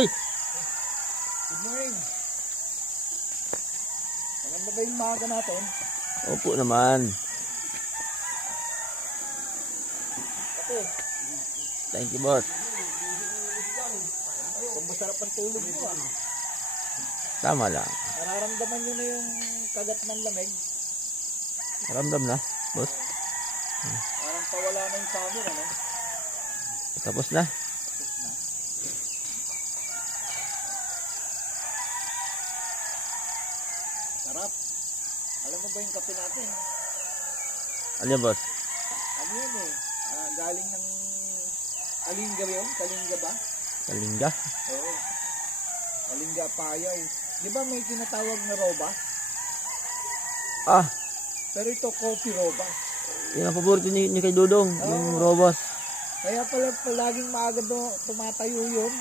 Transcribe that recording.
Ay! Good morning. Maganda ba yung maga natin? Opo naman. Ate, Thank you, boss. kung masarap ang tulog mo ah. Tama lang. Nararamdaman nyo na yung kagat ng lamig. Ramdam na, boss. Parang pawala na yung summer, ano? Tapos na. Sarap. Alam mo ba yung kape natin? Ano yan, boss? Ano yun eh? Galing ng Kalinga ba yun? Kalinga ba? Kalingga. Oo. Kalinga Payaw. Di ba may tinatawag na robas? Ah, Pero ito coffee robas. yun ang paborito ni kay Dudong. Yung Oo. robos. Kaya pala palaging maaga tumatayo yun.